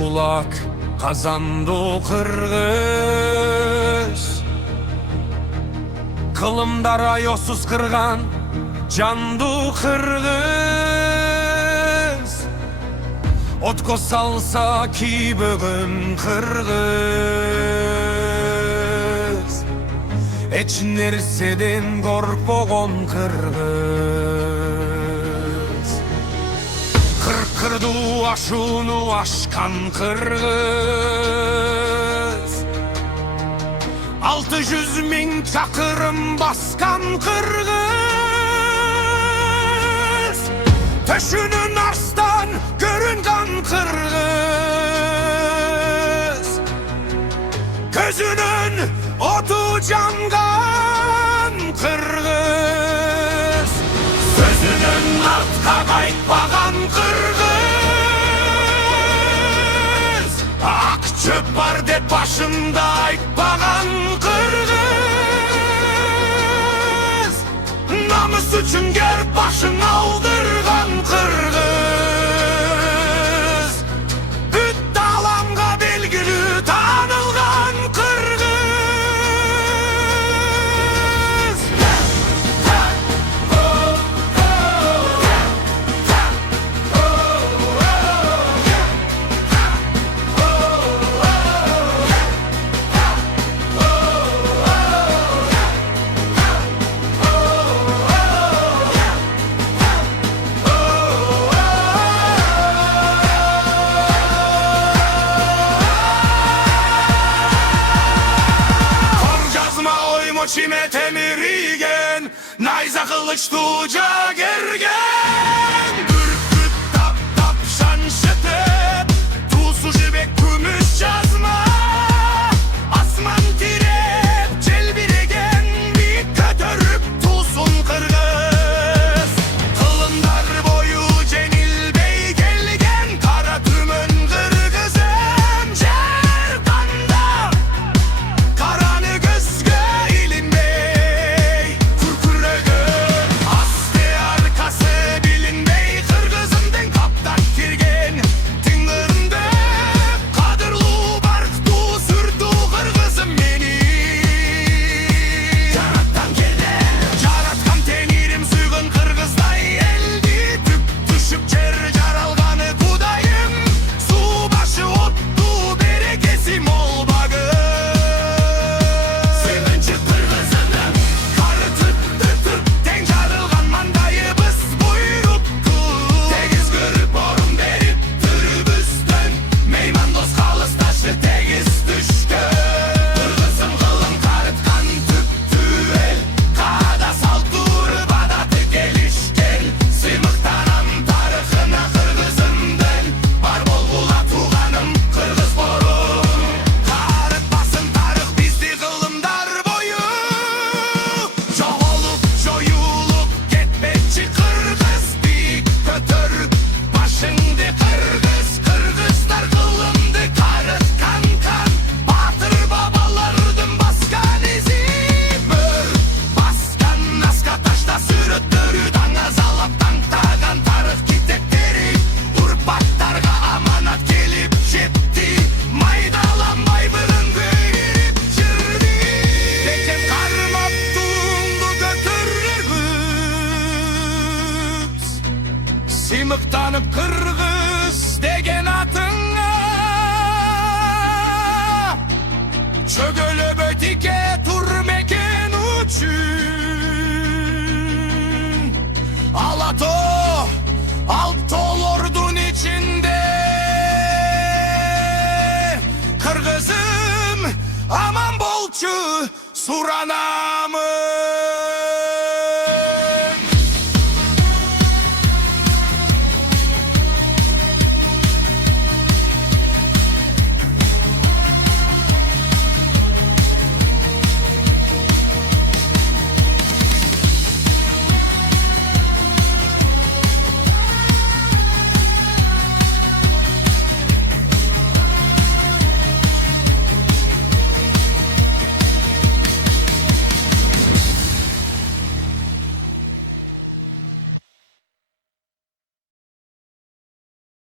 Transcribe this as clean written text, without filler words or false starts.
kulak kazandı kırgız. Kılımdara yosuz kırgan candu kırgız. Otko salsa ki bugün kırgız. Eç nerseden korkpogon kırgız. Kırkırdu aşunu aşkan kırgız. 600.000 çakırım baskan kırgız. Töşünün arstan görüngan kırgız. Gözünün otu cangan kırgız. Sözünün artka kaytpagan kırgız. Ak çöp var det başında aytpagan kırgız. Namus üçün ger başın aldırgan kırgız. Bütte alamga belgili tanılgan kırgız. Çime temirigen, nayza kılıç tuğca gergen. Bürküt tap tap şanşıtı, tuğsu jibek gümüş yazma. Asman tirep, celbiregen, bir kötörüp tuğsun kırgız. Kılındar boyu Cenil Bey gelgen, kara tümün kırgızın cerkanda. Karanı gözgü Simıktanıp kırgız degen atınga. Çögölü bötike turmeken uçun. Alato altol ordun içinde. Kırgızım aman bolçu suranamı.